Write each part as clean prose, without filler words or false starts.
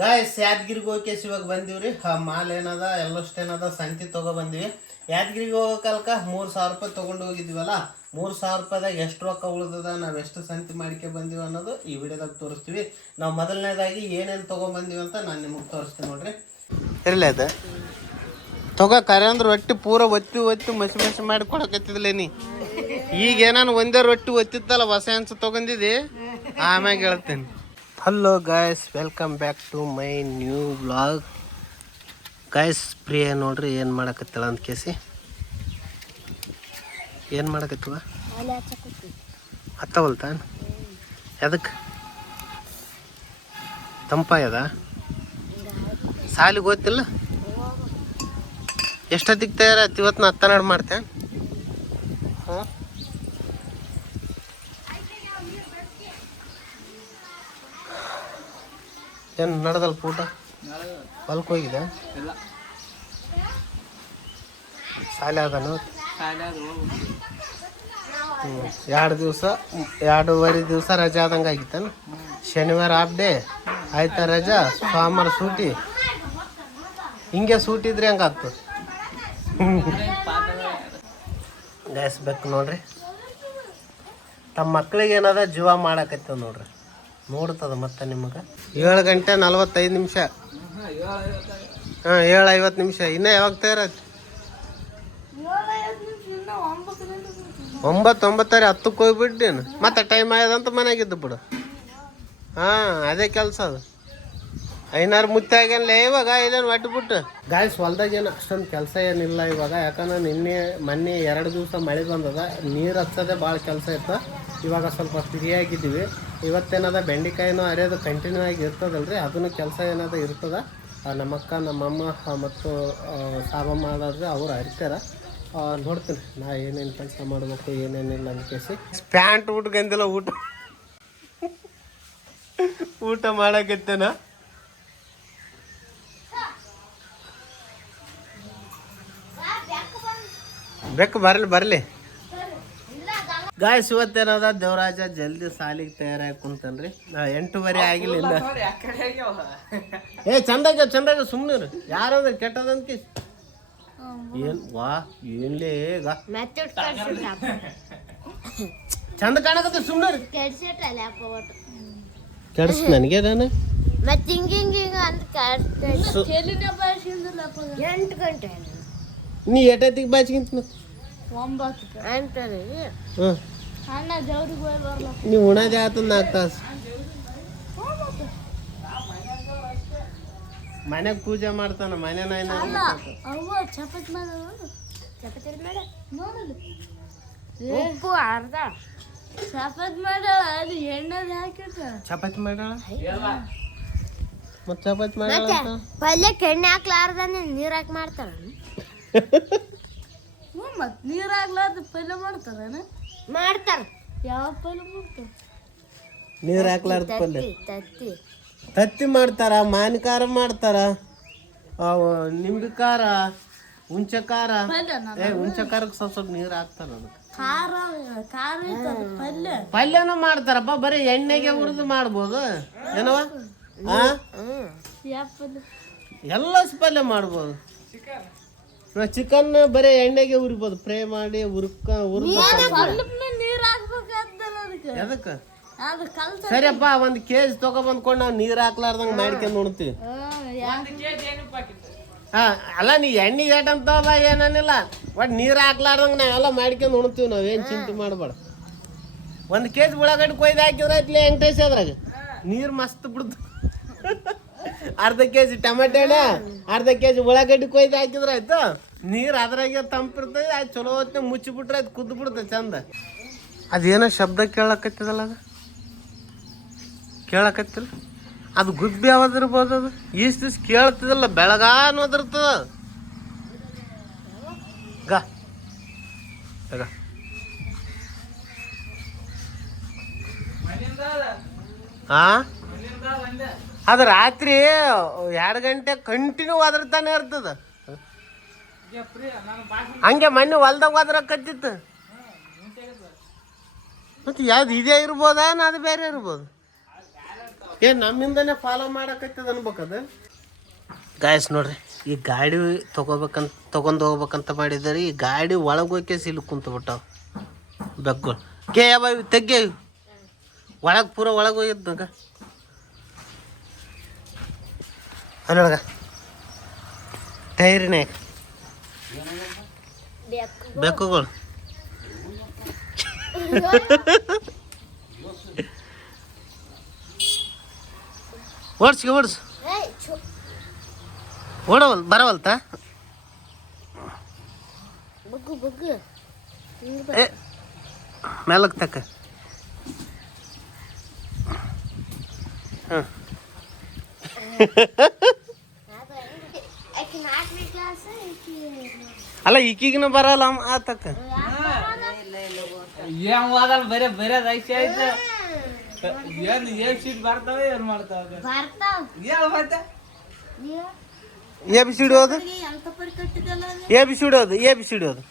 Guys ಯಾದಗಿರಿಗೆ ಹೋಗಿ ಇವಾಗ ಬಂದೀವ್ರಿ. Mall ಏನದ ಎಲ್ಲಷ್ಟೇನದ ಸಂತಿ ಬಂದಿವಿ. ಯಾದಗಿರಿಗೆ ಹೋಗೋಕಲ್ಕ 3,000 ರೂಪಾಯಿ ತೊಗೊಂಡು ಹೋಗಿದ್ವಲ್ಲ, 3,000 ರೂಪಾಯಿದಾಗ ಎಷ್ಟು ರೊಕ್ಕ ಉಳಿದದ, ನಾವು ಎಷ್ಟು ಸಂತಿ ಮಾಡಿಕೆ ಬಂದೀವಿ ಅನ್ನೋದು ಈ ವಿಡಿಯೋದಾಗ ತೋರಿಸ್ತೀವಿ. ನಾವು ಮೊದಲನೇದಾಗಿ ಏನೇನು ತೊಗೊಂಬಂದೀವಿ ಅಂತ ನಾನು ನಿಮಗೆ ತೋರಿಸ್ತೀನಿ ನೋಡ್ರಿ. ಇರಲಿ ಅದ ಕರೆ ಅಂದ್ರೆ ರೊಟ್ಟಿ ಪೂರ ಒತ್ತಿ ಮಸಿ ಮಾಡಿ ಕೊಡಕತ್ತಿದ್ಲ ನೀ. ಈಗ ಏನಾನು ಒಂದೇ ರೊಟ್ಟಿ ಒತ್ತಿತ್ತಲ್ಲ ಹೊಸ ಅನ್ಸ ತೊಗೊಂಡಿದ್ದಿ, ಆಮ್ಯಾಗ ಹೇಳ್ತೀನಿ. Hello guys, welcome back to my new vlog. Guys Priya ನೋಡ್ರಿ ಏನು ಮಾಡಕತ್ತಳ ಅಂತ ಕೇಸಿ. ಏನು ಮಾಡಕತ್ತವ ಹತ್ತವಲ್ತ ಎದಕ್ಕೆ ತಂಪಾಯದ ಸಾಲಿಗೆ ಗೊತ್ತಿಲ್ಲ. ಎಷ್ಟೊತ್ತಿಗೆ ತಯಾರಾಯ್ತು ಇವತ್ತು? ನಾ ಹತ್ತನಾಡು ಮಾಡ್ತೆ. ಹಾಂ ಏನು ನಡೆದಲ್ಪ ಊಟ? ಹೊಲಕ್ಕೆ ಹೋಗಿದೆ ಶಾಲೆ ಅದನು. 2 ದಿವಸ 2.5 ದಿವಸ ರಜೆ ಆದಂಗೆ ಆಗಿತ್ತಾನ. ಶನಿವಾರ ಹಾಫ್ ಡೇ ಆಯ್ತಾ ರಜಾ, ಸೋಮವಾರ ಸೂಟಿ. ಹಿಂಗೆ ಸೂಟಿ ಇದ್ರೆ ಹಂಗೆ ಆಗ್ತದೆ. ಬೇಕು ನೋಡ್ರಿ, ತಮ್ಮ ಮಕ್ಳಿಗೆ ಏನದ ಜೀವ ಮಾಡಕತ್ತೇವೆ ನೋಡ್ರಿ. ನೋಡ್ತದ ಮತ್ತೆ ನಿಮಗೆ 7 ಗಂಟೆ 45 ನಿಮಿಷ. ಹಾಂ 7:50 ನಿಮಿಷ. ಇನ್ನೂ ಯಾವಾಗ ತಯಾರಾಯ್ತು? 9:10 ಹೋಗ್ಬಿಟ್ಟೇನು ಮತ್ತೆ ಟೈಮ್ ಆಗ್ಯದಂತ ಮನೆಯಾಗಿದ್ದು ಬಿಡು. ಹಾಂ ಅದೇ ಕೆಲಸ ಅದು. ಐನಾರು ಮುತ್ತೆ ಆಗ್ಯಾನಲ್ಲ ಇವಾಗ, ಇದೇನು ಒಟ್ಬಿಟ್ಟು. ಗಾಯ್ಸ್ ಹೊಲ್ದಾಗ ಏನು ಅಷ್ಟೊಂದು ಕೆಲಸ ಏನಿಲ್ಲ ಇವಾಗ, ಯಾಕಂದ್ರೆ ಮೊನ್ನೆ 2 ದಿವಸ ಮಳೆ ಬಂದದ. ನೀರು ಹಚ್ಚೋದೇ ಭಾಳ ಕೆಲಸ ಇತ್ತು. ಇವಾಗ ಸ್ವಲ್ಪ ಫ್ರೀ ಆಗಿದ್ದೀವಿ. ಇವತ್ತೇನದ ಬೆಂಡೆಕಾಯಿನೂ ಅರಿಯೋದು ಕಂಟಿನ್ಯೂ ಆಗಿ ಇರ್ತದಲ್ರಿ, ಅದನ್ನು ಕೆಲಸ ಏನದ ಇರ್ತದ. ನಮ್ಮಕ್ಕ ನಮ್ಮಮ್ಮ ಮತ್ತು ಸಾಬಮ್ಮ ಆದ್ರೆ ಅವ್ರು ಅರಿತಾರ. ನೋಡ್ತೀನಿ ನಾ ಏನೇನು ಕೆಲಸ ಮಾಡಬೇಕು ಏನೇನಿಲ್ಲ ಅನ್ಕೇಸಿ. ಪ್ಯಾಂಟ್ ಊಟಕ್ಕಂದಿಲ್ಲ, ಊಟ ಮಾಡಕತ್ತೇನ. ಬೆಕ್ಕು ಬರಲಿ. ಗಾಯ್ಸ್ ಇವತ್ತೇನದ ದೇವರಾಜ ಜಲ್ದಿ ಸಾಲಿಗೆ ತಯಾರಾಗಿ ಕುಂತನ್ರಿ. 8:30 ಆಗಿಲ್ಲ. ಚಂದಾಗ ಸುಮ್ಮನೆ ಯಾರಂದ್ರೆ ಕೆಟ್ಟದಂತ ಏನ್ ವಾ ಏನ್ಲೇ ಚಂದ ಕಾಣಕತ್ತ ಸುಮ್ಮನೆ ಕೆಡ್ಸ್ ನನಗೆ. ನಾನು 8 ಗಂಟೆ ನೀ ಎಷ್ಟೊತ್ತಿಗೆ ಬಾಚಿಗಿಂತ ನೀವು ಉಣದೇ ಆತದ 4 ತಾಸು. ಮನೆಗೆ ಪೂಜೆ ಮಾಡ್ತಾನ ಮನೆ ಉಪ್ಪು ಅರ್ಧ ಚಪಾತಿ ಮಾಡ ಎಣ್ಣೆ ಹಾಕಿರ್ತ ಚಪಾತಿ ಮಾಡಾಳ. ಮತ್ತೆ ಚಪಾತಿ ಮಾಡಾಳ ಪಲ್ಯಕ್ಕೆ ಎಣ್ಣೆ ಹಾಕ್ಲಾರ್ದಾನೆ ನೀರ್ ಹಾಕಿ ಮಾಡ್ತಾರ. ಮತ್ ನೀರ್ ಹಾಕ್ಲಾರ್ದ ಪಲ್ಯ ಮಾಡ್ತಾರ. ಯಾವ ಪಲ್ಯ ಮಾಡ್ತಾರ? ನೀರ್ ಹಾಕ್ಲಾರ್ದ ಪಲ್ಯ ತತ್ತಿ ಮಾಡ್ತಾರ, ಮಾವಿನ ಖಾರ ಮಾಡ್ತಾರ, ನಿಂಬೆ ಖಾರ, ಹುಂಚೆ ಖಾರ. ಹುಂಚೆ ಖಾರಕ್ಕೆ ಸ್ವಲ್ಪ ನೀರು ಹಾಕ್ತಾರ. ಪಲ್ಯನೂ ಮಾಡ್ತಾರಪ್ಪ, ಬರೀ ಎಣ್ಣೆಗೆ ಹುರಿದು ಮಾಡ್ಬೋದು ಏನವ. ಎಲ್ಲ ಪಲ್ಯ ಮಾಡ್ಬೋದು. ಚಿಕನ್ ಬರೀ ಎಣ್ಣೆಗೆ ಉರಿಬೋದು, ಫ್ರೈ ಮಾಡಿ ಎದಕ್ಕೆ ಸರಿಯಪ್ಪ. 1 kg ತಗೊಬಂದ್ಕೊಂಡು ನಾವು ನೀರು ಹಾಕ್ಲಾರ್ದಂಗೆ ಮಾಡ್ಕೊಂಡು ಉಣ್ತೀವಿ. ಅಲ್ಲ ನೀ ಎಣ್ಣೆ ಏಟಂತಲ್ಲ ಏನೇನಿಲ್ಲ, ಒಟ್ಟು ನೀರು ಹಾಕ್ಲಾರ್ದಂಗೆ ನಾವೆಲ್ಲ ಮಾಡ್ಕೊಂಡು ಉಣ್ತೀವಿ. ನಾವೇನು ಚಿಂತೆ ಮಾಡಬೇಡ. 1 kg ಉಳ್ಳಾಗಡ್ಡಿ ಕೊಯ್ದು ಹಾಕಿದ್ರೆ ಆಯ್ತಲೇ ವೆಂಕಟೇಶ್. ಅದ್ರಾಗ ನೀರು ಮಸ್ತ್ ಬಿಡ್ತು. ಅರ್ಧ kg ಟೊಮೆಟೊ ಹಣ್ಣು, ಅರ್ಧ kg ಉಳ್ಳಾಗಡ್ಡಿ ಕೊಯ್ದು ಹಾಕಿದ್ರೆ ಆಯ್ತು. ನೀರು ಅದ್ರಾಗೆ ತಂಪಿರ್ತದೆ. ಆಯ್ತು ಚಲೋ ಹೊತ್ತಿನ ಮುಚ್ಚಿಬಿಟ್ರೆ ಆಯ್ತು, ಕುದ್ದು ಬಿಡುತ್ತೆ ಚಂದ. ಅದೇನೋ ಶಬ್ದ ಕೇಳಕತ್ತದಲ್ಲ, ಅದು ಕೇಳಕತ್ತಿಲ್ಲ. ಅದು ಗುಬ್ಬಿ ಯಾವ್ದಿರ್ಬೋದು? ಅದು ಈಸ್ ದಿವ್ಸ ಕೇಳ್ತದಲ್ಲ, ಬೆಳಗಾನು ಅದಿರ್ತದ. ಅದು ರಾತ್ರಿ 2 ಗಂಟೆ ಕಂಟಿನ್ಯೂ ಒದರ್ತಾನೆ ಇರ್ತದ. ಹಂಗೆ ಮೊನ್ನೆ ಹೊಲ್ದಾಗ ಒದರಕತ್ತಿತ್ತು. ಮತ್ತೆ ಯಾವ್ದು ಇದೇ ಇರ್ಬೋದಾ ಅದು ಬೇರೆ ಇರ್ಬೋದು? ಏನ್ ನಮ್ಮಿಂದನೇ ಫಾಲೋ ಮಾಡಕತ್ತದ ಅನ್ಬೇಕದ. ಗಾಯಸ್ ನೋಡ್ರಿ, ಈ ಗಾಡಿ ತಗೊಂಡು ಹೋಗ್ಬೇಕಂತ ಮಾಡಿದಾರೆ. ಈ ಗಾಡಿ ಒಳಗೆ ಹೋಗಿ ಇಲ್ಲಿ ಕುಂತು ಬಿಟ್ಟಾವ ಬೆಕ್ಕಗಳು. ಯಾವ ತೆಗ್ಗೆ ಒಳಗೆ ಪೂರ ಒಳಗೆ ಹೋಗಿದ್ದಾಗ ಅಲ್ಲೊಳಗ ಟೈರಿನೇ ಬೆಕ್ಕುಗಳು. ಓಡ್ಸಿ ಓಡವಲ್ ಬರವಲ್ತ. ಮೇಲಕ್ಕೆ ತಕ್ಕ. ಅಲ್ಲ ಈಕಿಗಿನ ಬರಲ್ಲ ಆತಕ್ಕ. ಏನ್ ಓದಲ್ಲ ಬರೇ ಬರೋದ್ ಐಸಿ ಆಯ್ತು. ಏನ್ ಸೀಟ್ ಬರ್ತಾವೆ ಏನ್ ಮಾಡ್ತಾವ ಎ ಬಿ ಸಿ ಡಿ ಓದು. ಎ ಬಿ ಸಿ ಡಿ ಓದು. ಎ ಬಿ ಸಿ ಡಿ ಓದು.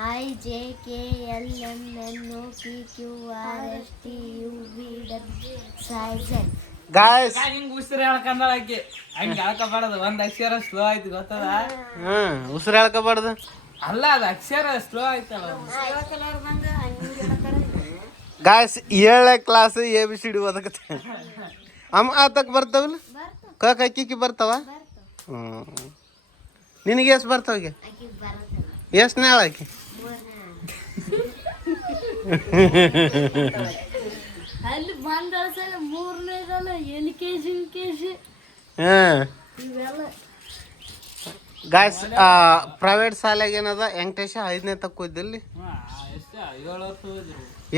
I J K L M N O P Q R S T U V W Z. Guys ಹಿಂಗ್ ಉಸಿರು ಹೇಳ್ಕೊಂಡಳ ಆಕಿ. ಹಂಗ ಹೇಳ್ಕೊಬಾರ್ದು, ಒಂದ್ ಅಕ್ಷರ ಸ್ಲೋ ಆಯ್ತು ಗೊತ್ತದ. ಉಸಿರು ಹೇಳ್ಕೋಬಾರ್ದು. ಅಲ್ಲ ಅದ ಅಕ್ಷರ ಸ್ಲೋ ಆಯ್ತಲ್ಲ. ಗಾಯ್ಸ್ 7ನೇ class A B C D ಓದಕತ್ತ. ಅಮ್ಮ ಆತಕ್ ಬರ್ತಾವಲ್ಲ, ಕಕ್ ಅಕ್ಕಿಕ್ಕಿ ಬರ್ತಾವ. ನಿನಗೆ ಎಷ್ಟು ಬರ್ತಾವ? ಎಷ್ಟನೇ ಹೇಳಾಕಿ? ಅಲ್ಲಿ ಬಂದ 3ನೇದಲ್ಲ LKG UKG ಇವೆಲ್ಲ. ಗಾಯ್ಸ್ ಪ್ರೈವೇಟ್ ಶಾಲೆಗೆ ಏನದ ವೆಂಕಟೇಶ 5ನೇ ತಕ್ಕ ಹೋಯ್ದಲ್ಲಿ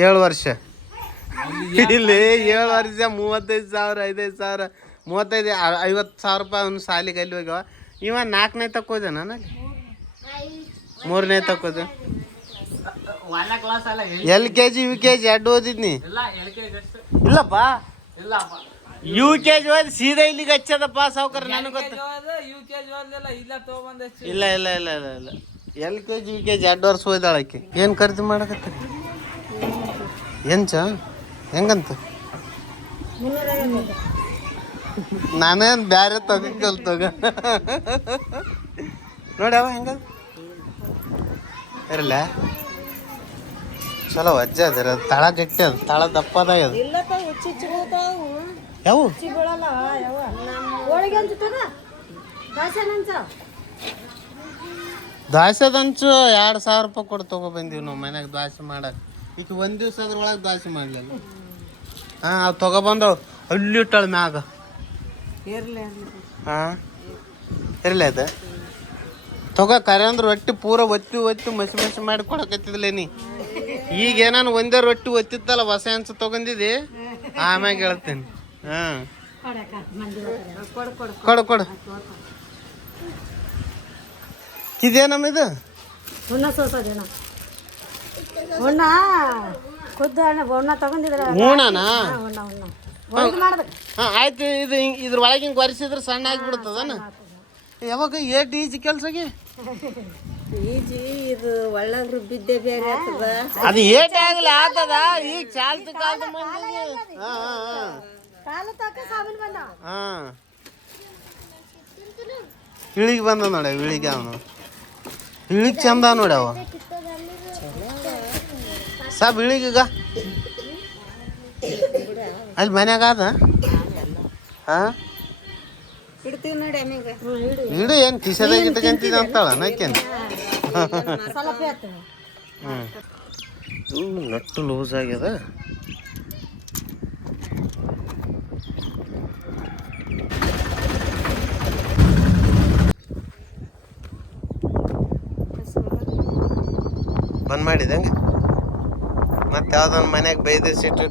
7 ವರ್ಷ. ಇಲ್ಲಿ 7 ವರ್ಷ 35,000 55,000 35 50,000 ರೂಪಾಯಿ ಅವ್ನು ಶಾಲೆಗೆ ಅಲ್ಲಿ ಹೋಗ್ಯಾವ. ಇವ 4ನೇ ತಕ್ಕ ಹೋದ. ನಾನು 3ನೇ ತಕ್ಕ ಹೋದೆ. LKG UKG 2 ಓದಿದ್ನಿ. ಇಲ್ಲಪ್ಪ, UKG ಓದಿ ಸೀದಾ ಇಲ್ಲಿಗೆ ಹಚ್ಚದಪ್ಪ ಸಾವುಕಾರ. ನನಗೆ ಗೊತ್ತ. ಇಲ್ಲ LKG UKG 2 ವರ್ಷ ಹೋಯ್ದಾಳಕ್ಕೆ. ಏನು ಖರೀದಿ ಮಾಡಕತ್ತ? ಎಂಚ ಹೆಂಗಂತ? ನಾನೇನು ಬ್ಯಾರೆ ತಗ ನೋಡಿ ಅವ ಹೆಂಗ ಇರಲ್ಲ. ಚಲೋ ಅಜ್ಜ ಅದರ ತಳ ಗಟ್ಟಿ ಅದು, ತಳ ದಪ್ಪದ ಅದು. ಯಾವ ದಾಸದಂಚು 2,000 ರೂಪಾಯಿ ಕೊಟ್ಟು ತೊಗೊಬಂದೀವಿ ನಾವು ಮನ್ಯಾಗ ದಾಸೆ ಮಾಡಕ್ಕೆ. ಈಗ ಒಂದು ದಿವ್ಸ ಅದ್ರೊಳಗೆ ದಾಸೆ ಮಾಡಲಿಲ್ಲ. ಅವು ತೊಗೊಬಂದವು ಅಲ್ಲಿಟ್ಟಾಳ ಮ್ಯಾಗ. ಇರಲಿ ಅದ ತೊಗೊ ಕರೆ ಅಂದ್ರೆ ರೊಟ್ಟಿ ಪೂರ ಒತ್ತಿ ಮಸಿ ಮಾಡಿ ಕೊಡಕತ್ತಿದ್ಲೇ ನೀ. ಈಗ ಏನಾನು ಒಂದೇ ರೊಟ್ಟಿ ಒತ್ತಿತ್ತಲ್ಲ ಹೊಸ ಅನ್ಸ ತೊಗೊಂಡಿದ್ದಿ, ಆಮ್ಯಾಗ ಹೇಳ್ತೀನಿ. ಕೊಡು ಇದೇನಮ್ಮ ಇದು? ಹೂಣನಾ? ಆಯ್ತು. ಇದು ಇದ್ರ ಒಳಗೆ ಹಿಂಗೆ ಒರೆಸಿದ್ರೆ ಸಣ್ಣ ಆಗಿಬಿಡ್ತದನ? ಯಾವಾಗ ಏಟ್ ಈಜಿ ಕೆಲ್ಸಗೆ ಇದು ಒಳ್ಳಾಗ ರುಬ್ಬಿದ್ದೆ ಬೇರೆ ಆಗ್ತದ. ಅದು ಏಟ್ ಆಗಲಿ ಆಗ್ತದ. ಈಗ ಚಾಲ್ತು ಕಾಲದ ಇಳಿಗೆ ಬಂದ ನೋಡ. ಇಳಿಗೆ ಅವನು ಇಳಿಗೆ ಚಂದ ನೋಡಿ. ಅವ ಸಬ್ ಇಳಿಗೀಗ ಅಲ್ಲಿ ಮನ್ಯಾಗ ಅದ. ಇಡು ಏನು ಕಿಸೆದಾಗ ಇಟ್ಕಂತಿದ ಅಂತಾಳ ನಾಕೇನು. ನಟ್ಟು ಲೂಸ್ ಆಗ್ಯದ. ಬಂದ್ ಮಾಡಿದಂಗೆ ಮತ್ತೆ ಯಾವ್ದೊಂದು ಮನ್ಯಾಗ ಬೈದಿಸಿಟ್ಟು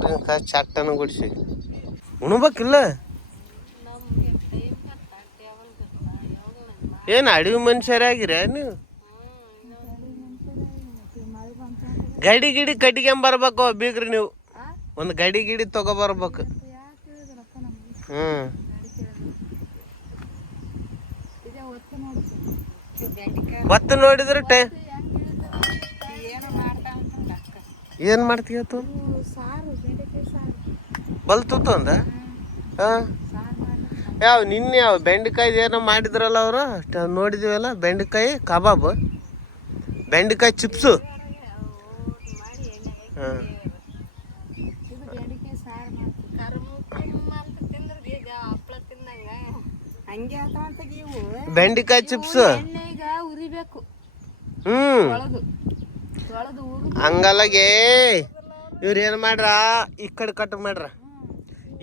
ಚಟ್ಟನು ಗುಡಿಸಿ ಉಣ್ಬೇಕಿಲ್ಲ. ಏನು ಅಡಿಗೆ ಮನುಷ್ಯರಾಗಿರ ನೀವು? ಗಡಿ ಕಟ್ಟಿಗೆಂಬರ್ಬೇಕು ಬೀಗ್ರಿ ನೀವು. ಒಂದು ಗಡಿ ತಗೊಬರ್ಬೇಕು. ಒತ್ತು ನೋಡಿದ್ರೆ ಏನು ಮಾಡ್ತೀಯ ತು ಸಾರು ಬೆಂಡೆಕಾಯಿ ಸಾರು ಬಲ್ತುತ್ತು ಅಂದ ಹಾಂ ಯಾವ ನಿನ್ನೆ ಯಾವ ಬೆಂಡೆಕಾಯಿ ಏನೋ ಮಾಡಿದ್ರಲ್ಲ ಅವರು ನೋಡಿದೀವಲ್ಲ ಬೆಂಡೆಕಾಯಿ ಕಬಾಬ್ ಬೆಂಡೆಕಾಯಿ ಚಿಪ್ಸು ಹಾಂ ಬೆಂಡೆಕಾಯಿ ಚಿಪ್ಸ್ ಉರಿಬೇಕು ಹಂಗಲ್ಲಾಗೆ ಇವ್ರು ಏನು ಮಾಡ್ರ ಈ ಕಡೆ ಕಟ್ ಮಾಡ್ರ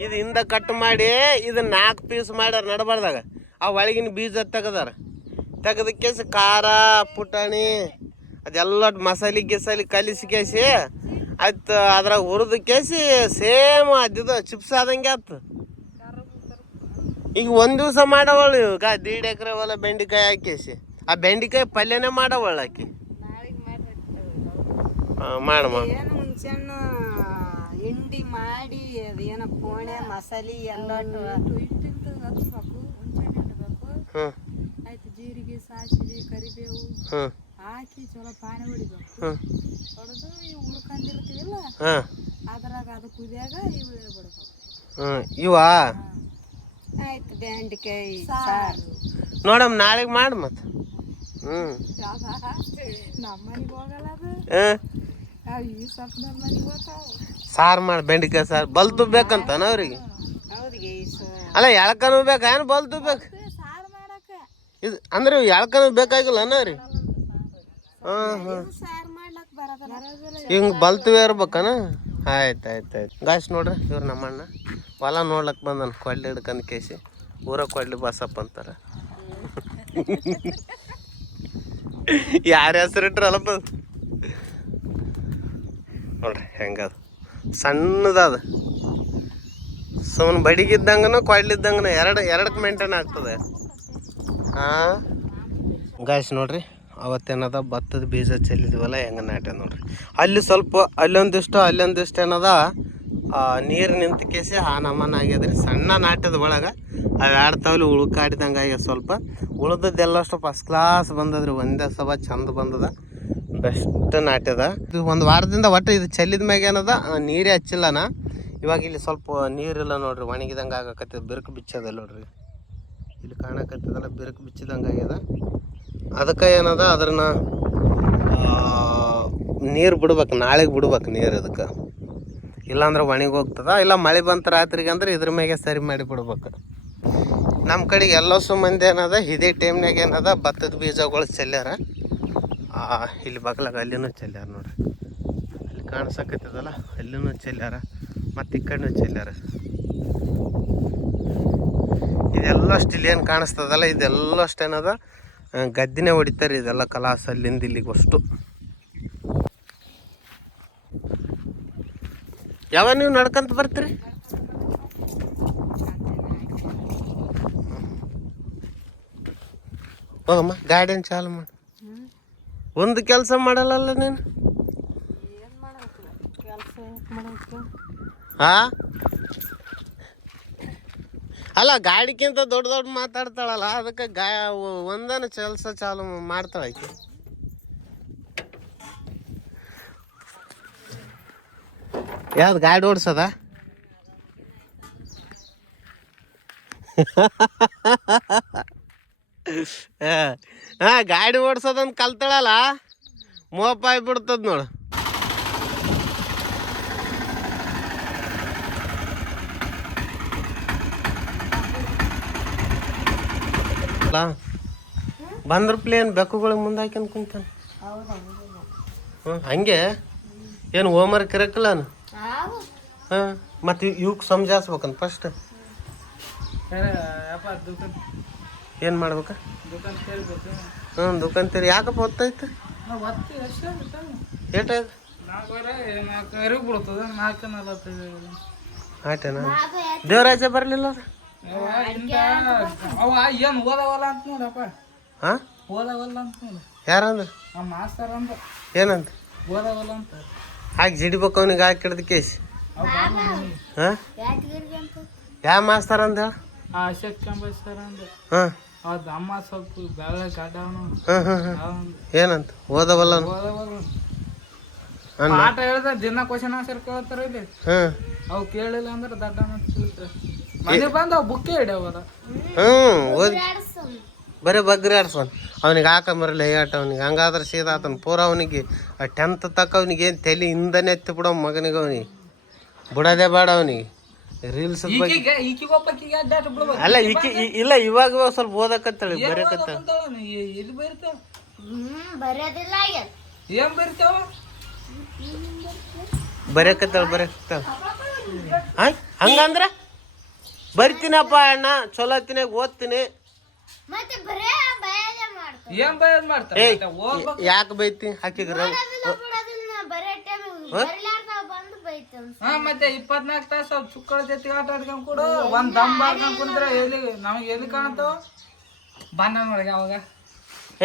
ಇದು ಹಿಂದ ಕಟ್ ಮಾಡಿ ಇದು 4 ಪೀಸ್ ಮಾಡ್ಯಾರ ನಡಬಾರ್ದಾಗ ಆ ಒಳಗಿನ ಬೀಜ ತೆಗೆದ ಕೇಸಿ ಖಾರ ಪುಟಾಣಿ ಅದೆಲ್ಲ ಮಸಾಲೆ ಗಿಸಾಲಿ ಕಲಿಸಿ ಕೇಸಿ ಆಯ್ತು ಅದ್ರಾಗ ಹುರಿದು ಕೇಸಿ ಸೇಮ್ ಅದಿದು ಚಿಪ್ಸ್ ಆದಂಗೆ ಆಯ್ತು ಈಗ ಒಂದು ದಿವಸ ಮಾಡವಳು ಈಗ 1.5 ಎಕರೆ ಹೊಲ ಬೆಂಡೆಕಾಯಿ ಹಾಕೇಸಿ ಆ ಬೆಂಡೆಕಾಯಿ ಪಲ್ಯನೇ ಮಾಡವಳು ಆಕಿ ಮಾಡ ಮುಂಚೆನ್ನ ಹಿಂಡಿ ಮಾಡಿ ಅದೇನ ಪೋಣೆ ಮಸಾಲೆ ಎಲ್ಲ ಹಚ್ಬೇಕು ಮುಂಚೆನೆ ಇಡಬೇಕು ಆಯ್ತು ಜೀರಿಗೆ ಸಾಸಿವೆ ಕರಿಬೇವು ಹಾಕಿ ಚಲೋ ಪಾಣಿ ಹೊಡಿಬೇಕು ಹೊಡೆದು ಇವು ಹುರ್ಕೊಂಡಿರ್ತೀವಲ್ಲ ಅದ್ರಾಗ ಅದು ಕುದಿಯಾಗ ಇವು ಬಿಡ್ಬೇಕು ಇವಾ ಆಯ್ತು ಬೆಂಡೆಕಾಯಿ ಸಾರು ನೋಡಮ್ ನಾಳೆಗೆ ಮಾಡಿ ಮತ್ತೆ ನಮ್ಮ ಮನೆಗೆ ಹೋಗಲ್ಲ ಅದು ಈ ಸ್ವಲ್ಪ ನಮ್ಮ ಮನೆಗೆ ಹೋಗ್ತಾವ ಸಾರು ಮಾಡಿ ಬೆಂಡೆಕಾಯಿ ಸಾರು ಬಲ್ತು ಬೇಕಂತಾನ ಅವ್ರಿಗೆ ಅವ್ರಿಗೆ ಅಲ್ಲ ಎಳ್ಕನೂ ಬೇಕಾ ಏನು ಬಲ್ತು ಬೇಕು ಸಾರು ಮಾಡಕ ಇದು ಅಂದ್ರೆ ಎಳ್ಕನೂ ಬೇಕಾಗಿಲ್ಲ ಅವ್ರಿಗೆ ಸಾರು ಮಾಡ್ಲಕ್ ಬರೋದಿಲ್ಲ ಹಿಂಗೆ ಬಲ್ತುವೆ ಇರ್ಬೇಕನ ಆಯ್ತು ಗಾಯ್ಸ್ ನೋಡ್ರಿ ಇವ್ರು ನಮ್ಮಣ್ಣ ಹೊಲ ನೋಡ್ಲಕ್ಕೆ ಬಂದನ್ ಕೊಡ್ಲಿ ಹಿಡ್ಕಂದ್ ಕೇಸಿ ಊರ ಕೊಡ್ಲಿ ಬಸಪ್ಪ ಅಂತಾರ ಯಾರ ಹೆಸರು ಇಟ್ರಲ್ಲಪ್ಪ ನೋಡ್ರಿ ಹೆಂಗದ ಸಣ್ಣದದ ಸುಮ್ಮನೆ ಬಡಿಗಿದ್ದಂಗನ ಕೊಡ್ಲಿದ್ದಂಗನ ಎರಡಕ್ಕೆ ಮೇಂಟೈನ್ ಆಗ್ತದೆ ಹಾಂ ಗಾಯ್ಸ್ ನೋಡ್ರಿ ಅವತ್ತೇನದ ಭತ್ತದ ಬೀಜ ಚೆಲ್ಲಿದ್ವಲ್ಲ ಹೆಂಗೆ ನಾಟ್ಯ ನೋಡ್ರಿ ಅಲ್ಲಿ ಸ್ವಲ್ಪ ಅಲ್ಲೊಂದಿಷ್ಟು ಏನದ ನೀರು ನಿಂತ ಕೇಸಿ ಆ ನಮನ ಆಗ್ಯದ್ರಿ ಸಣ್ಣ ನಾಟ್ಯದ ಒಳಗೆ ಅವು ಆಡ್ತಾವಲ್ಲಿ ಉಳ್ಕಾಡಿದಂಗೆ ಆಗ್ಯದ ಸ್ವಲ್ಪ ಉಳ್ದದ್ದೆಲ್ಲಷ್ಟು ಫಸ್ಟ್ ಕ್ಲಾಸ್ ಬಂದದ್ರಿ ಒಂದೇ ಸಭ ಚಂದ ಬಂದದ ಬೆಸ್ಟ್ ನಾಟ್ಯದ ಇದು ಒಂದು ವಾರದಿಂದ ಒಟ್ಟು ಇದು ಚೆಲ್ಲಿದ ಮ್ಯಾಗ ಏನದ ನೀರೇ ಹಚ್ಚಿಲ್ಲನ ಇವಾಗ ಇಲ್ಲಿ ಸ್ವಲ್ಪ ನೀರಿಲ್ಲ ನೋಡ್ರಿ ಒಣಗಿದಂಗೆ ಆಗಕತ್ತದ ಬಿರುಕು ಬಿಚ್ಚದ ನೋಡ್ರಿ ಇಲ್ಲಿ ಕಾಣಕತ್ತದಲ್ಲ ಬಿರುಕು ಬಿಚ್ಚಿದಂಗೆ ಆಗ್ಯದ ಅದಕ್ಕೆ ಏನದ ಅದ್ರನ್ನ ನೀರು ಬಿಡ್ಬೇಕು ನಾಳೆಗೆ ಬಿಡ್ಬೇಕು ನೀರು ಅದಕ್ಕೆ ಇಲ್ಲಾಂದ್ರೆ ಒಣಗಿ ಹೋಗ್ತದ ಇಲ್ಲ ಮಳೆ ಬಂತ ರಾತ್ರಿಗೆ ಅಂದ್ರೆ ಇದ್ರ ಮ್ಯಾಗೆ ಸರಿ ಮಾಡಿ ಬಿಡ್ಬೇಕು ನಮ್ಮ ಕಡೆಗೆ ಎಲ್ಲಸು ಮಂದಿ ಏನದ ಇದೇ ಟೈಮ್ನಾಗ ಏನದ ಭತ್ತದ ಬೀಜಗಳು ಚೆಲ್ಯಾರ ಇಲ್ಲಿ ಬಗ್ಲಾಗ ಅಲ್ಲಿನೂ ಚೆಲ್ಯಾರ ನೋಡ್ರಿ ಅಲ್ಲಿ ಕಾಣಿಸಕತ್ತದಲ್ಲ ಅಲ್ಲಿನೂ ಚೆಲ್ಯಾರ ಮತ್ತು ಈ ಕಡೆನೂ ಚೆಲ್ಯಾರ ಇದೆಲ್ಲಷ್ಟು ಇಲ್ಲಿ ಏನು ಕಾಣಿಸ್ತದಲ್ಲ ಇದೆಲ್ಲಷ್ಟು ಏನದ ಗದ್ದಿನೇ ಹೊಡಿತಾರೆ ಇದೆಲ್ಲ ಕಲಾಸ ಅಲ್ಲಿಂದ ಇಲ್ಲಿಗೆ ಅಷ್ಟು ಯಾವಾಗ ನೀವು ನಡ್ಕೊಂತ ಬರ್ತೀರಿ ಹೋಗಮ್ಮ ಗಾಡಿನ ಚಾಲು ಮಾಡಿ ಒಂದು ಕೆಲಸ ಮಾಡಲ್ಲ ನೀನು ಹಾಂ ಅಲ್ಲ ಗಾಡಿಗಿಂತ ದೊಡ್ಡ ಮಾತಾಡ್ತಾಳಲ್ಲ ಅದಕ್ಕೆ ಒಂದನ ಕೆಲಸ ಚಾಲು ಮಾಡ್ತಾಳೆ ಆಕೆ ಯಾವ್ದು ಗಾಡಿ ಓಡಿಸೋದ ಹಾಂ ಗಾಡಿ ಓಡಿಸೋದಂತ ಕಲ್ತಾಳಲ್ಲ ಮೋಪ ಆಗಿಬಿಡ್ತದ ನೋಡು ಬಂದ್ರ ಪ್ಲೇನ್ ಬೆಕ್ಕುಗಳಿಗೆ ಮುಂದೆ ಹಾಕ್ಯಂತ ಕುಂತಾನ ಹಂಗೆ ಏನು ಹೋಮ್ವರ್ಕ್ ಇರಕ್ಕಲ್ಲ ಹಾಂ ಮತ್ತು ಇವಕ್ಕೆ ಸಮಜಾಯಿಸ್ಬೇಕಂತ ಫಸ್ಟ್ ಏನು ಮಾಡ್ಬೇಕ ದುಕಾನ್ ತೆರಿ ಯಾಕಪ್ಪ ಹೊತ್ತಾಯ್ತು ಏಟಾಯ್ತು ಆಯ್ತೇನಾ ದೇವರಾಜ ಬರಲಿಲ್ಲ ಏನು ಓದವಲ್ಲ ಅಂತ ನೋಡಪ್ಪ ಹಾಂ ಓದವಲ್ಲ ಅಂತ ನೋಡು ಯಾರಂದ್ರೆ ಮಾಸ್ತರ್ ಅಂತ ಏನಂತ ಓದವಲ್ಲ ಅಂತ ಹಾಕಿ ಜಿಡಿಬೇಕು ಅವನಿಗೆ ಹಾಕಿ ಹಿಡ್ದು ಕೇಸಿ ಹಾಂ ಯಾವ ಮಾಸ್ತರ್ ಅಂದ ಅಶೋಕ್ ಕಂಬೈ ಸರ್ ಅಂದ ಹಾಂ ಅವ್ರದ್ದು ಅಮ್ಮ ಸ್ವಲ್ಪ ಬೆಳ್ಳ ಗಡ್ಡ ಹಾಂ ಏನಂತ ಓದವಲ್ಲ ಓದವಲ್ಲ ಪಾಠ ಹೇಳಿದ್ರೆ ದಿನ ಕ್ವಶನ್ ಆನ್ಸರ್ ಕೇಳ್ತಾರ ಇಲ್ಲಿ. ಹ್ಮ್ ಅವು ಕೇಳಿಲ್ಲ ಅಂದ್ರೆ ದಡ್ಡ ಸಿಗ್ತಾರೆ. ಮನೆ ಬಂದು ಅವು ಬುಕ್ಕೇ ಹಿಡಿಯೋದ. ಓದಿ ಬರೀ ಬಗ್ರಿ ಆಡ್ಸೋನ್ ಅವ್ನಿಗೆ ಹಾಕಂಬರಲ್ಲ ಏಟ ಅವ್ನಿಗೆ. ಹಂಗಾದ್ರೆ ಸೀದಾ ಆತನ ಪೂರ ಅವನಿಗೆ 10th ತಕ್ಕ ಅವ್ನಿಗೆ ಏನು ತಲೆ ಹಿಂದನೇ ಎತ್ತಿ ಬಿಡೋ ಮಗನಿಗೆ. ಅವನಿಗೆ ಬಿಡೋದೇ ಬೇಡ ಅವನಿಗೆ ರೀಲ್ಸ್ ಬಗ್ಗೆ. ಈಕಿಗೊಬ್ಬಕಿಗೆ ಅಡ್ಡಾಟ ಬಿಡ್ಬೇಕು. ಅಲ್ಲ ಇಲ್ಲ ಇವಾಗ ಸ್ವಲ್ಪ ಓದಕತ್ತಾಳೆ ಬರೆಯಕತ್ತಾಳ. ಎಲ್ಲಿ ಬರೀತಾವ? ಬರೋದಿಲ್ಲ ಆಗ್ಯದ. ಏನ್ ಬರೀತಾವ? ಬರೆಯಕತ್ತಾಳ. ಹಂಗಂದ್ರ ಬರ್ತೀನಪ್ಪ ಅಣ್ಣ ಚಲೋ ತಿನ್ನಾಗ ಓದ್ತೀನಿ. ಮತ್ತೆ ಬರೇ ಬಯಲೇ ಮಾಡ್ತಾರೆ. ಏನ್ ಬಯಲ್ ಮಾಡ್ತಾರೆ? ಯಾಕೆ ಬೈತಿ ಹಾಕಿದ್ರ ಬಿಡೋದಿಲ್ಲ ಬರೇ ಟೈಮ್ ಬರಿಲಾರ್ದ ಬಂದು ಬೈತಾನ. ಹಾ ಮತ್ತೆ 24 ತಾಸು ಚುಕ್ಕಳ ಜೊತೆ ಆಟ ಆಡ್ಕೊಂಡ್ ಕೂಡ ಒಂದ್ ದಮ್ ಬಾರ್ಕೊಂಡ್ ಕುಂದ್ರೆ ಎಲ್ಲಿ ನಮಗೆ ಎಲ್ಲಿ ಕಾಣತಾವ? ಬನ್ನ ನೋಡಿ ಅವಾಗ.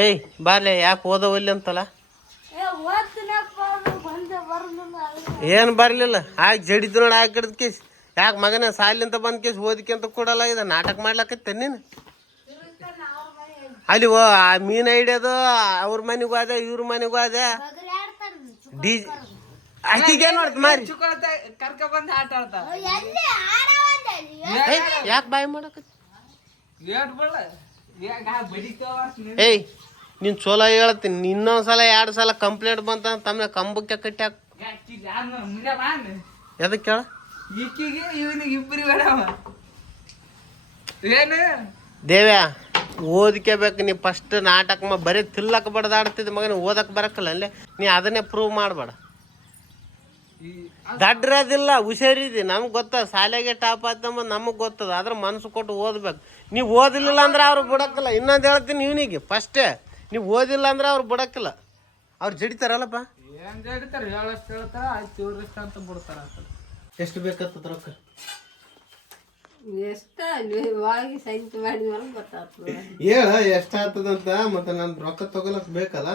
ಏಯ್ ಬಾರ್ಲೆ ಯಾಕೆ ಓದವಲ್ಲಿ ಅಂತಲ್ಲ. ಏನು ಬರಲಿಲ್ಲ ಆಗ ಜಡಿದು ನೋಡಿ ಹಾಕಿಡ್ದ ಕೇಸ್. ಯಾಕೆ ಮಗನ ಸಾಲಿಂತ ಬಂದ್ ಕೇಸ್ ಓದಿಕೆಂತ ಕೊಡಲ್ಲ. ಇದು ನಾಟಕ ಮಾಡ್ಲಕತ್ತೆ ನೀನು. ಅಲ್ಲಿ ಆ ಮೀನು ಹಿಡಿಯೋದು ಅವ್ರ ಮನೆಗೂ ಅದೇ ಇವ್ರ ಮನೆಗೂ ಅದೇ ಡಿ ಅಕ್ಕಿಗೆ ನೋಡ್ತ ಮಾರಿ ಕರ್ಕ ಬಂದು ಆಟ ಆಡ್ತಾರ. ಯಾಕೆ ಬಾಯಿ ಮಾಡಕತ್ತಿ? ಏಯ್ ನೀನ್ ಚಲೋ ಹೇಳ್ತೀನಿ. ಇನ್ನೊಂದ್ಸಲ 2 ಸಲ ಕಂಪ್ಲೇಂಟ್ ಬಂತ ತಮ್ಮ ಕಂಬಕ್ಕೆ ಕಟ್ಟಿ ಹಾಕ. ಎದಕ್ಕೆ ಕೇಳ? ಈಕಿಗೆ ಇವನಿಗೆ ಇಬ್ಬರಿ ಬೇಡವ ಏನು ದೇವ್ಯಾ ಓದ್ಕೋಬೇಕು. ನೀ ಫಸ್ಟ್ ನಾಟಕ ಬರೀ ತಿಲ್ಲಕ್ಕೆ ಬಡ್ದಾಡ್ತಿದ್ದ ಮಗನ ಓದಕ್ಕೆ ಬರಕ್ಕಲ್ಲ ಅಲ್ಲೇ. ನೀ ಅದನ್ನೇ ಪ್ರೂವ್ ಮಾಡಬೇಡ. ದಡ್ರದಿಲ್ಲ ಹುಷಾರಿದಿ ನಮ್ಗೆ ಗೊತ್ತದ. ಶಾಲೆಗೆ ಟಾಪ್ ಆಯ್ತಂಬ ನಮಗೆ ಗೊತ್ತದ. ಆದ್ರೆ ಮನಸ್ಸು ಕೊಟ್ಟು ಓದ್ಬೇಕು. ನೀವು ಓದಿಲ್ಲ ಅಂದ್ರೆ ಅವ್ರು ಬಿಡಕ್ಕಿಲ್ಲ. ಇನ್ನೊಂದು ಹೇಳ್ತೀನಿ ಇವನಿಗೆ ಫಸ್ಟೇ, ನೀವು ಓದಿಲ್ಲ ಅಂದ್ರೆ ಅವ್ರು ಬಿಡಕ್ಕಿಲ್ಲ. ಅವ್ರು ಜಡಿತಾರಲ್ಲಪ್ಪ. ಏನ್ ಜಡಿತಾರ? ಹೇಳಷ್ಟು ಹೇಳ್ತಾರ ಆಯ್ತು ಇವ್ರಷ್ಟ ಅಂತ ಬಿಡ್ತಾರ. ಎಷ್ಟು ಬೇಕತ್ತ ರೊಕ್ಕ? ಹೇಳ ಎಷ್ಟಾಗ್ತದಂತ. ಮತ್ತೆ ನಾನು ರೊಕ್ಕ ತಗೊಳಕ್ ಬೇಕಲ್ಲ.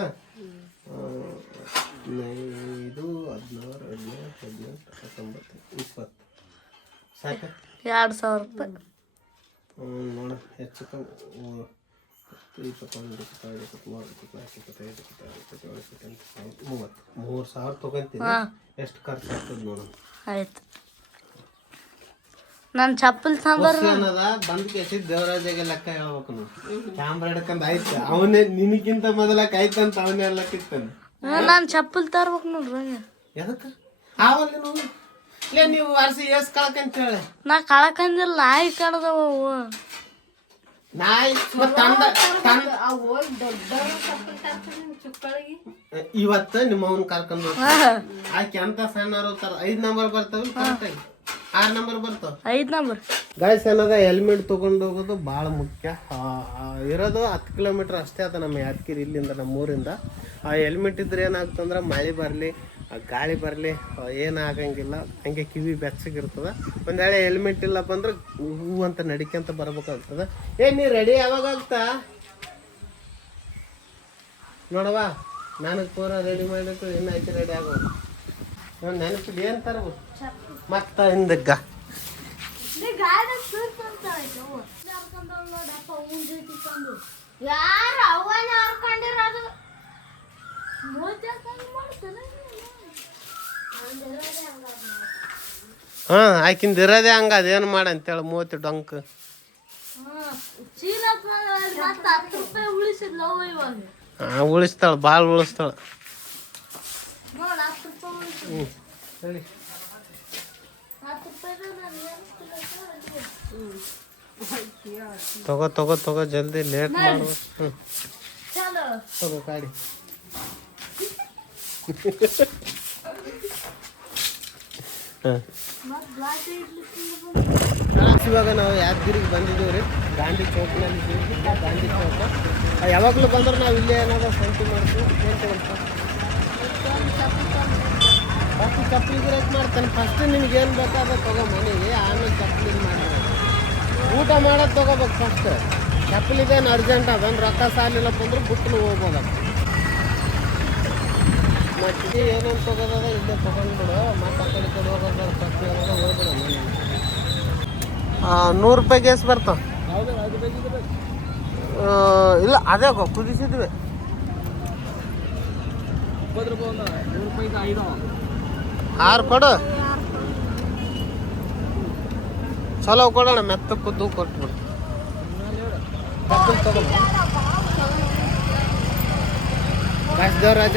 5, 16, 17, 18, 19, 20 ಸಾಕ? 2000 ರೂಪಾಯಿ ನೋಡ ಹೆಚ್ಚು 21, 22, 23, 24, 25, 26, 27, 28, 30,000 ತಗೊಂತೀನಿ. ಎಷ್ಟು ಖರ್ಚು ಆಗ್ತದೆ ನೋಡೋಣ. ಆಯ್ತು. ನಾನು ಚಪ್ಪಲ್ ಏನದ ಬಂದ್ ಕೇಸಿ ದೇವರಾಜಗೆ ಲೆಕ್ಕ ಹೇಳ್ಬೇಕು. ನಾವು ಕ್ಯಾಮ್ರಾ ಹಿಡ್ಕೊಂಡ್ ಆಯ್ತು. ಅವನೇ ನಿನಗಿಂತ ಮೊದಲಕ್ ಆಯ್ತಂತ ಅವನೇ ಎಲ್ಲಕ್ಕಿತ್ತಾನೆ. ನಾನು ಚಪ್ಪಲ್ ತರ್ಬೇಕು ನೋಡ್ರಿ. ಎದಕ್ಕ ಆವಲ್ಲ ನೀವು ವರ್ಷ ಎಸ್ ಕಳ್ಕಂತ ಹೇಳಿ. ನಾ ಕಳಕಂದಿಲ್ಲ, ನಾಯಿ ಕಡ್ದವು. ನಾಯಿ ಇವತ್ತು ನಿಮ್ಮ ಅವನ್ ಕರ್ಕೊಂಡು ಆಕೆ ಅಂತ ಸಣ್ಣವ್ರು 5 ನಂಬರ್ ಬರ್ತಾವ. 6 ನಂಬರ್ ಬರ್ತಾವ. 5 ನಂಬರ್ ಗಾಯ್ಸ್ ಏನದ ಹೆಲ್ಮೆಟ್ ತೊಗೊಂಡು ಹೋಗೋದು ಭಾಳ ಮುಖ್ಯ. ಇರೋದು 10 ಕಿಲೋಮೀಟ್ರ್ ಅಷ್ಟೇ ಅದ ನಮ್ಮ ಯಾದಗಿರಿ ಇಲ್ಲಿಂದ, ನಮ್ಮ ಊರಿಂದ. ಆ ಹೆಲ್ಮೆಟ್ ಇದ್ರೆ ಏನಾಗ್ತಂದ್ರೆ ಮಳೆ ಬರಲಿ ಗಾಳಿ ಬರಲಿ ಏನಾಗಂಗಿಲ್ಲ. ಹಂಗೆ ಕಿವಿ ಬೆಚ್ಚಗಿರ್ತದೆ. ಒಂದು ವೇಳೆ ಹೆಲ್ಮೆಟ್ ಇಲ್ಲಪ್ಪ ಅಂದ್ರೆ ಹೂ ಅಂತ ನಡಿಕೆಂತ ಬರ್ಬೇಕಾಗ್ತದೆ. ನೀ ರೆಡಿ ಯಾವಾಗ ಆಗ್ತಾ ನೋಡವಾ? ನನಗೆ ಪೂರ ರೆಡಿ ಮಾಡಿಟ್ಟು ಇನ್ನು ಆಯ್ತು ರೆಡಿ ಆಗೋದು. ನಾನು ನೆನಪಿಲ್ಲ ಏನು ತರಬೇಕು ಮತ್ತ ಹಿಂದಗ್ಗ ಯಾರು ಅವನ್ನ ಹರ್ಕೊಂಡಿರೋದು. ಹಾಂ ಆಕಿಂದ ಇರೋದೇ ಹಂಗ. ಅದೇನು ಮಾಡಂತೇಳಿ 30 ಡೊಂಕ್ ಉಳಿಸ್ತಾಳ, ಭಾಳ ಉಳಿಸ್ತಾಳ. ಹೇಳಿ ತಗೋ ಜಲ್ದಿ ಲೇಟ್ ಮಾಡುವ. ತಗೋ ಗಾಡಿ. ಇವಾಗ ನಾವು ಯಾದಗಿರಿಗೆ ಬಂದಿದ್ದೀವಿ ರೀ. ಗಾಂಧಿ ಚೌಕ್ನಲ್ಲಿ ಇದ್ದೀವಿ. ಗಾಂಧಿ ಚೌಕ ಯಾವಾಗಲೂ ಬಂದ್ರೆ ನಾವು ಇಲ್ಲೇ ಏನಾದ್ರು ಸಂತಿ ಮಾಡ್ತೀವಿ. ಏನು ತಗೊಂತ ಫಸ್ಟ್ ಚಪ್ಪಲಿ ಗಿರಾಕ್ ಮಾಡ್ತಾನೆ. ಫಸ್ಟ್ ನಿಮ್ಗೇನು ಬೇಕಾದ್ರೆ ತಗೋ ಮನೆಗೆ, ಆಮೇಲೆ ಚಪ್ಪಲಿ ಮಾಡಿ ಊಟ ಮಾಡೋದು ತೊಗೋಬೇಕು. ಫಸ್ಟ್ ಚಪ್ಪಲಿದೇನು ಅರ್ಜೆಂಟ್ ಅದನ್ನು ರೊಕ್ಕ ಸಾಲಿಲ್ಲಪ್ಪ ಅಂದ್ರೆ ಬುಕ್ನು ಹೋಗ್ಬೋದ. ಮತ್ತೆ ಏನೇನು ತೊಗೋದ ಇಲ್ಲೇ ತೊಗೊಂಡ್ಬಿಡು. ಮತ್ತೆ ಆ ಕಡೆ ಹೋಗೋದು ಫಸ್ಟ್ ಏನಾದ್ರು ಹೋಗ್ಬಿಡು ಮನೆಗೆ. 100 ರೂಪಾಯಿ ಗ್ಯಾಸ್ ಬರ್ತಾವ. ಇಲ್ಲ ಅದೇ ಕುದಿಸಿದ್ವಿ. 6 ಕೊಡು, ಚಲೋ ಕೊಡೋಣ, ಮೆತ್ತ ಕುದ್ದು ಕೊಟ್ಬಿಡು. ದೇವ್ರಾಜ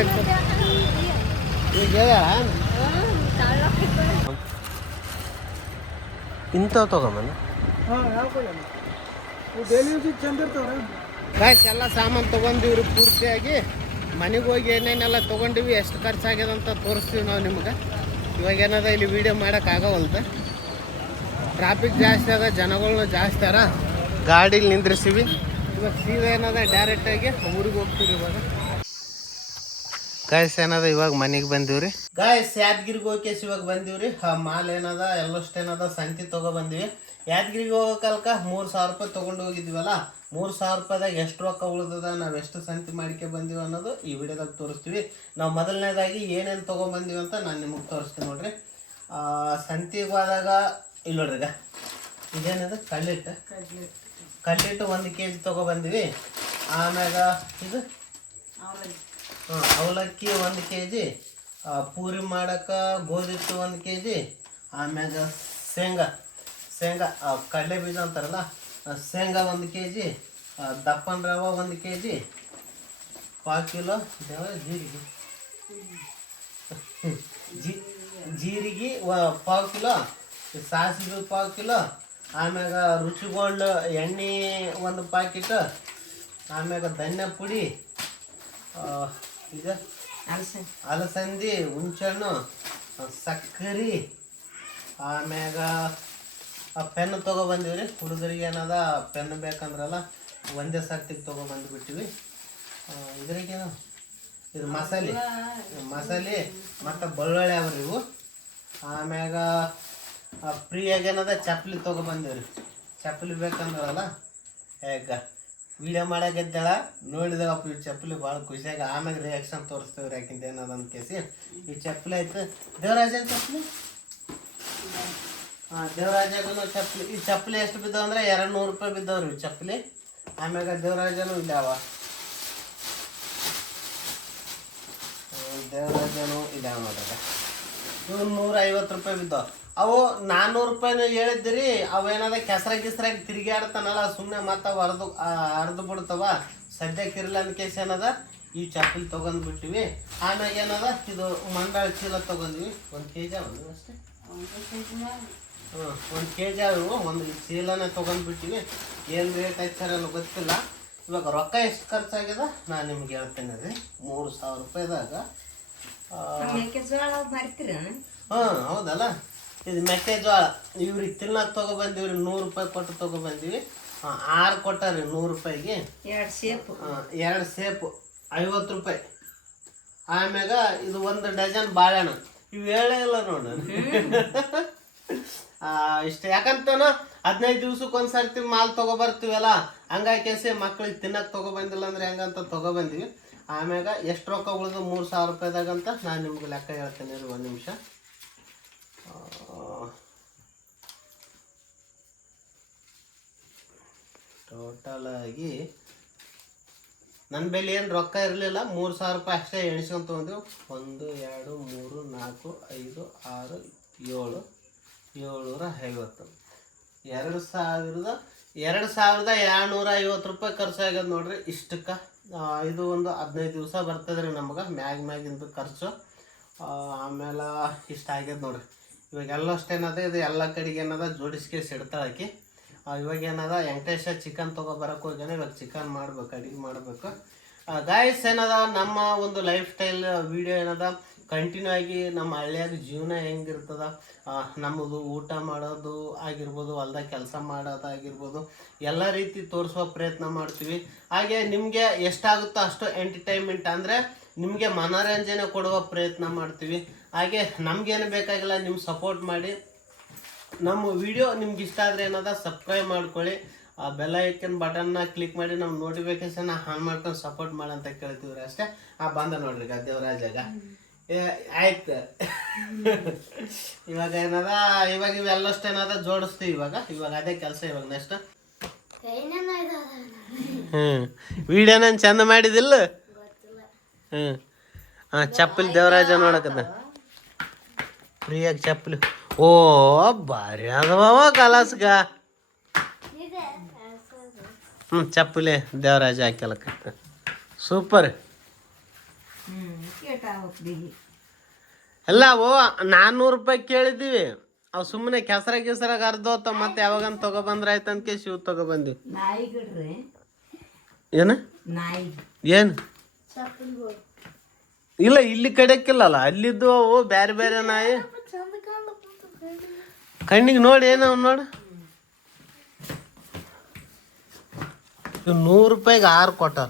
ಈಗ ಇಂಥವು ತಗೊಂಬಂದು ಗಾಯ್ಸ್ ಎಲ್ಲ ಸಾಮಾನು ತೊಗೊಂಡಿವ್ರಿ ಪೂರ್ತಿಯಾಗಿ. ಮನೆಗೆ ಹೋಗಿ ಏನೇನೆಲ್ಲ ತೊಗೊಂಡಿವಿ, ಎಷ್ಟು ಖರ್ಚಾಗ್ಯದ ಅಂತ ತೋರಿಸ್ತೀವಿ ನಾವು ನಿಮ್ಗೆ. ಇವಾಗ ಏನದ ಇಲ್ಲಿ ವೀಡಿಯೋ ಮಾಡೋಕ್ಕಾಗವಲ್ದ, ಟ್ರಾಫಿಕ್ ಜಾಸ್ತಿ ಅದ, ಜನಗಳನ್ನ ಜಾಸ್ತಿ ಅರ, ಗಾಡೀಲಿ ನಿಂದ್ರಿಸಿವಿ. ಇವಾಗ ಸೀದಾ ಏನದ ಡೈರೆಕ್ಟಾಗಿ ಊರಿಗೆ ಹೋಗ್ತೀವಿ. ಇವಾಗ ಗಾಯ್ಸ್ ಏನದ ಇವಾಗ ಮನೆಗೆ ಬಂದೀವ್ರಿ. ಗಾಯ್ಸ್ ಯಾದಗಿರಿಗೆ ಹೋಗಿ ಇವಾಗ ಬಂದೀವ್ರಿ. ಮಾಲ್ ಏನದ ಎಲ್ಲಷ್ಟು ಏನದ ಸಂತಿ ತೊಗೊಬಂದಿವಿ. ಯಾದಗಿರಿಗೆ ಹೋಗೋಕಲ್ಕ 3,000 ರೂಪಾಯಿ ತೊಗೊಂಡು ಹೋಗಿದ್ವಲ್ಲ, 3,000 ರೂಪಾಯಿದಾಗ ಎಷ್ಟು ರೊಕ್ಕ ಉಳಿದದ, ನಾವು ಎಷ್ಟು ಸಂತಿ ಮಾಡಿಕೆ ಬಂದೀವಿ ಅನ್ನೋದು ಈ ವಿಡಿಯೋದಾಗ ತೋರಿಸ್ತೀವಿ. ನಾವು ಮೊದಲನೇದಾಗಿ ಏನೇನು ತೊಗೊಂಬಂದೀವಿ ಅಂತ ನಾನು ನಿಮಗೆ ತೋರಿಸ್ತೀನಿ ನೋಡ್ರಿ. ಸಂತಿಗೆ ಹೋದಾಗ ಇಲ್ಲಿ ನೋಡ್ರಿ, ಈಗ ಇದೇನದು ಕಡ್ಲಿಟ್ಟು 1 kg ತೊಗೊಬಂದಿವಿ. ಆಮ್ಯಾಗ ಇದು ಅವಲಕ್ಕಿ 1 kg, ಪೂರಿ ಮಾಡೋಕೆ ಗೋಧಿ ಹಿಟ್ಟು 1 kg, ಆಮ್ಯಾಗ ಶೇಂಗಾ ಕಡಲೆ ಬೀಜ ಅಂತಾರಲ್ಲ, ಶೇಂಗಾ 1 kg, ದಪ್ಪನ ರವೆ 1 kg, 1 ಕಿಲೋ ಜೀರಿಗೆ 1 ಕಿಲೋ, ಸಾಸಿವೆ 1 ಕಿಲೋ, ಆಮ್ಯಾಗ ರುಚಿಗೊಂಡು ಎಣ್ಣೆ 1 ಪ್ಯಾಕೆಟ್, ಆಮ್ಯಾಗ ಧನ್ಯ ಪುಡಿ, ಇದು ಅಲಸಂದಿ, ಹುಂಚೆಹಣ್ಣು, ಸಕ್ಕರೆ, ಆಮ್ಯಾಗ ಪೆನ್ ತೊಗೊಬಂದಿವ್ರಿ. ಹುಡುಗರಿಗೆ ಏನದ ಪೆನ್ ಬೇಕಂದ್ರಲ್ಲ ಒಂದೇ ಸರ್ತಿಗೆ ತೊಗೊಬಂದ್ಬಿಟ್ಟಿವಿ. ಇದ್ರಾಗೇನು ಇದು ಮಸಾಲೆ ಮತ್ತು ಬೆಳ್ಳುಳ್ಳಿ ಅವ್ರಿ ಇವು. ಆಮ್ಯಾಗ ಫ್ರೀಯಾಗಿ ಏನದ ಚಪ್ಪಲಿ ತೊಗೊಬಂದಿವ್ರಿ. ಚಪ್ಪಲಿ ಬೇಕಂದ್ರಲ್ಲ, ಹೇಗ ವೀಡಿಯೋ ಮಾಡಾಕಿದ್ದಾಳ ನೋಡಿದವಪ್ಪ ಇವು ಚಪ್ಪಲಿ ಭಾಳ ಖುಷಿಯಾಗಿ. ಆಮ್ಯಾಗ ರಿಯಾಕ್ಷನ್ ತೋರಿಸ್ತೇವ್ರಿ ಯಾಕಿಂತ ಏನದ ಅಂತ ಕೇಸಿ. ಈ ಚಪ್ಪಲಿ ಆಯ್ತು, ದೇವರಾಜನ ಚಪ್ಪಲಿ, ದೇವರಾಜಗೂ ಚಪ್ಪಲಿ. ಈ ಚಪ್ಪಲಿ ಎಷ್ಟು ಬಿದ್ದಾವ ಅಂದ್ರೆ 200 ರೂಪಾಯಿ ಬಿದ್ದಾವ್ರಿ ಇವು ಚಪ್ಪಲಿ. ಆಮ್ಯಾಗ ದೇವರಾಜನು ಇದ್ದಾವ, ನೋಡ್ರಿ. ಇವು 150 ರೂಪಾಯಿ ಬಿದ್ದಾವ. ಅವು 400 ರೂಪಾಯಿನೂ ಹೇಳಿದ್ರಿ. ಅವೇನದ ಕೆಸರಾಗಿ ತಿರುಗಾಡ್ತಾನಲ್ಲ, ಸುಮ್ಮನೆ ಮತ್ತೆ ಅವು ಹರಿದು ಬಿಡ್ತಾವ. ಸದ್ಯಕ್ಕೆ ಇರಲ್ಲ ಅಂತ ಕೇಸ್ ಏನದ ಈ ಚಪ್ಪಲಿ ತೊಗೊಂಡ್ಬಿಟ್ಟಿವಿ. ಆಮ್ಯಾಗ ಏನದ ಇದು ಮಂಡಾಳ ಚೀಲ ತೊಗೊಂಡ್ವಿ. 1 kg ಅಷ್ಟೇ, 1 kg ಅವು. ಒಂದು ಚೀಲನೇ ತೊಗೊಂಡ್ಬಿಟ್ಟಿವಿ. ಏನು ರೇಟ್ ಐತಾರಲ್ಲ ಗೊತ್ತಿಲ್ಲ. ಇವಾಗ ರೊಕ್ಕ ಎಷ್ಟು ಖರ್ಚಾಗ್ಯದ ನಾನು ನಿಮ್ಗೆ ಹೇಳ್ತೇನೆ ರೀ. 3,000 ರೂಪಾಯಿದಾಗ ಹೌದಲ್ಲ, ಇದು ಮೆಕ್ಕೆಜೋಳ ಇವ್ರಿಗೆ ತಿನ್ನಕ್ಕೆ ತೊಗೊಬಂದಿವ್ರಿ. 100 ರೂಪಾಯಿ ಕೊಟ್ಟು ತೊಗೊಬಂದಿವಿ. 6 ಕೊಟ್ಟಾರಿ 100 ರೂಪಾಯಿಗೆ. 2 ಸೇಪು 50 ರೂಪಾಯಿ. ಆಮ್ಯಾಗ ಇದು 1 ಡಜನ್ ಬಾಳೆಹಣ್ಣು. ಇವು ಹೇಳೇ ಇಲ್ಲ ನೋಡು ಇಷ್ಟ. ಯಾಕಂತಾನ 15 ದಿವ್ಸಕ್ಕೆ ಒಂದ್ಸರ್ತಿ ಮಾಲ್ ತೊಗೊಬರ್ತೀವಲ್ಲ, ಹಂಗಾಗಿ ಕೇಸಿ ಮಕ್ಳಿಗೆ ತಿನ್ನಕ್ಕೆ ತೊಗೊಬಂದಿಲ್ಲ ಅಂದ್ರೆ ಹೆಂಗಂತ ತೊಗೊಬಂದಿವಿ. ಆಮ್ಯಾಗ ಎಷ್ಟು ರೊಕ್ಕ ಉಳಿದು 3,000 ರೂಪಾಯಿದಾಗಂತ ನಾನು ನಿಮ್ಗೆ ಲೆಕ್ಕ ಹೇಳ್ತೇನೆ ರೀ. 1 ನಿಮಿಷ. ಟೋಟಲಾಗಿ ನನ್ನ ಬೆಲೆ ಏನು ರೊಕ್ಕ ಇರಲಿಲ್ಲ, 3,000 ರೂಪಾಯಿ ಅಷ್ಟೇ ಎಣಿಸ್ಕೊಂಡು ತೊಗೊಂಡಿವು. 1 2 3 4 5 6 7 750. 2,250 ರೂಪಾಯಿ ಖರ್ಚಾಗ್ಯದ ನೋಡ್ರಿ ಇಷ್ಟಕ್ಕೆ. ಇದು ಒಂದು 15 ದಿವಸ ಬರ್ತದೆ ರೀ ನಮ್ಗೆ ಮ್ಯಾಗಿಂದು ಖರ್ಚು. ಆಮೇಲೆ ಇಷ್ಟ ಆಗ್ಯದ ನೋಡ್ರಿ. ಇವಾಗ ಎಲ್ಲ ಅಷ್ಟೇನದ, ಇದು ಎಲ್ಲ ಕಡೆಗೆ ಏನದ ಜೋಡಿಸ್ಕೆ ಸಿಡ್ತಾಳಾಕಿ. ಇವಾಗ ಏನದ ವೆಂಕಟೇಶ ಚಿಕನ್ ತೊಗೊಬರಕ್ಕೆ ಹೋಗ್ಯಾನ. ಇವಾಗ ಚಿಕನ್ ಮಾಡ್ಬೇಕು, ಅಡುಗೆ ಮಾಡಬೇಕು. ಗಾಯ್ಸ್ ಏನದ ನಮ್ಮ ಒಂದು ಲೈಫ್ ಸ್ಟೈಲ್ ವಿಡಿಯೋ ಏನದ ಕಂಟಿನ್ಯೂ ಆಗಿ ನಮ್ಮ ಹಳ್ಳಿಯಾಗ ಜೀವನ ಹೆಂಗಿರ್ತದ, ನಮ್ಮದು ಊಟ ಮಾಡೋದು ಆಗಿರ್ಬೋದು, ಹೊಲ್ದಾಗ ಕೆಲಸ ಮಾಡೋದಾಗಿರ್ಬೋದು, ಎಲ್ಲ ರೀತಿ ತೋರಿಸುವ ಪ್ರಯತ್ನ ಮಾಡ್ತೀವಿ. ಹಾಗೆ ನಿಮಗೆ ಎಷ್ಟಾಗುತ್ತೋ ಅಷ್ಟು ಎಂಟರ್ಟೈನ್ಮೆಂಟ್ ಅಂದರೆ ನಿಮಗೆ ಮನೋರಂಜನೆ ಕೊಡುವ ಪ್ರಯತ್ನ ಮಾಡ್ತೀವಿ. ಹಾಗೆ ನಮಗೇನು ಬೇಕಾಗಿಲ್ಲ, ನಿಮ್ಮ ಸಪೋರ್ಟ್ ಮಾಡಿ. ನಮ್ಮ ವಿಡಿಯೋ ನಿಮ್ಗೆ ಇಷ್ಟ ಆದರೆ ಏನದ ಸಬ್ಸ್ಕ್ರೈಬ್ ಮಾಡ್ಕೊಳ್ಳಿ, ಬೆಲ್ ಐಕನ್ ಬಟನ್ನ ಕ್ಲಿಕ್ ಮಾಡಿ ನಮ್ಮ ನೋಟಿಫಿಕೇಶನ್ ಆನ್ ಮಾಡ್ಕೊಂಡು ಸಪೋರ್ಟ್ ಮಾಡಿ ಅಂತ ಕೇಳ್ತೀವ್ರಿ ಅಷ್ಟೇ. ಬಂದ ನೋಡ್ರಿ ದೇವರಾಜಾಗ ಆಯ್ತು. ಇವಾಗ ಏನದ, ಇವಾಗ ಇವೆಲ್ಲಷ್ಟು ಏನದ ಜೋಡಿಸ್ತೀವಿ. ಇವಾಗ ಅದೇ ಕೆಲಸ. ಇವಾಗ ನೆಕ್ಸ್ಟ್ ವಿಡಿಯೋ ನಾನು ಚಂದ ಮಾಡಿದಿಲ್ಲ. ಹಾಂ ಚಪ್ಪಲಿ ದೇವರಾಜ ನೋಡಕತ್ತ ಫ್ರೀಯಾಗಿ ಚಪ್ಪಲಿ. ಓ ಭಾರಿ ಅದವ ಕಲಾಸ್ಗ. ಚಪ್ಪಲಿ ದೇವರಾಜ ಹಾಕ್ಯಲಕತ್ತ ಸೂಪರ್. ಎಲ್ಲ ಅವು 400 ರೂಪಾಯಿ ಕೇಳಿದ್ದೀವಿ. ಅವು ಸುಮ್ಮನೆ ಕೆಸರಾಗ ಅರ್ಧೋತ ಮತ್ತೆ ಯಾವಾಗಂತ ತಗೊಬಂದ್ರೆ ಆಯ್ತು ಅಂತ ಶಿವ್ ತಗೊಬಂದಿವಿ. ಏನು ಏನು ಇಲ್ಲ ಇಲ್ಲಿ ಕಡೆಯಕ್ಕಿಲ್ಲಲ್ಲ, ಅಲ್ಲಿದ್ದು ಅವು ಬೇರೆ ಬೇರೆ ನಾಯಿ. ಕಣ್ಣಿಗೆ ನೋಡಿ ಏನವ ನೋಡು. ಇವ್ 100 ರೂಪಾಯಿಗೆ 6 ಕೊಟ್ಟಾರ.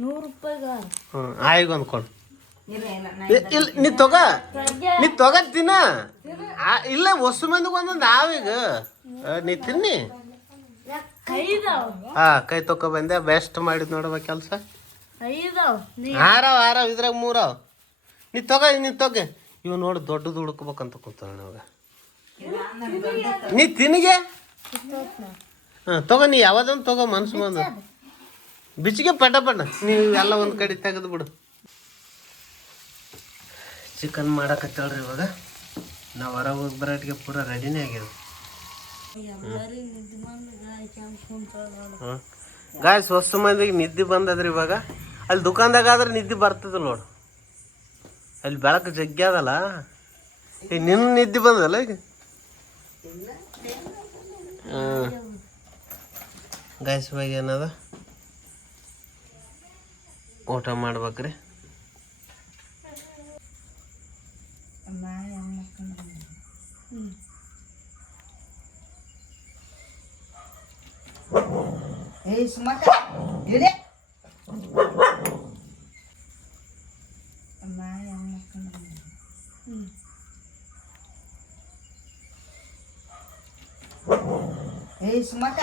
100 ರೂಪಾಯಿಗೆ ಹ್ಞೂ ಆಯ್ಗೊಂದು ಕೊಡು. ಇಲ್ಲ ನೀ ತಗೋತೀನ. ಇಲ್ಲ ಹೊಸ ಮಂದಿಗೆ ಒಂದೊಂದು ಆವೀಗ ನೀ ತಿನ್ನಿ. ಕೈ ತಕೊ ಬಂದೆ. ಬೆಸ್ಟ್ ಮಾಡಿದ್ ನೋಡವ ಕೆಲಸ. ಆರವ್ ಇದ್ರಾಗ 3 ಅವ. ನೀ ತಗೋ ಇವ್ ನೋಡಿ ದೊಡ್ಡದು ಹುಡ್ಕೋಬೇಕಂತ ಕೂತಾವ ನಾವಾಗ. ನೀ ತಿನ್ನಿಗೆ ತಗೋ. ನೀ ಯಾವ್ದೊಂದು ತಗೋ ಮನ್ಸು ಬಂದು ಬಿಚ್ಚಿಗೆ ಪಟ ನೀವು ಎಲ್ಲ ಒಂದು ಕಡೆ ತೆಗೆದು ಬಿಡು. ಚಿಕನ್ ಮಾಡಕತ್ತೇಳ್ರಿ ಇವಾಗ. ನಾವು ಹೊರಗೆ ಹೋಗಿ ಬರೋಟಿಗೆ ಪೂರ ರೆಡಿನೇ ಆಗ್ಯದ. ಗಾಯ್ಸ್ ಹೊಸ ಮಂದಿಗೆ ನಿದ್ದೆ ಬಂದದ್ರಿ ಇವಾಗ. ಅಲ್ಲಿ ದುಕಾನ್ದಾಗ ಆದ್ರೆ ನಿದ್ದೆ ಬರ್ತದ ನೋಡು. ಅಲ್ಲಿ ಬೆಳಕು ಜಗ್ಗಿ ಅದಲ್ಲ. ಈಗ ನಿನ್ನ ನಿದ್ದೆ ಬಂದಲ್ಲ ಈಗ. ಗಾಯ್ಸ್ ಇವಾಗ ಏನದ ಊಟ ಮಾಡ್ಬೇಕ್ರಿ. ಸುಮಕ್ಕ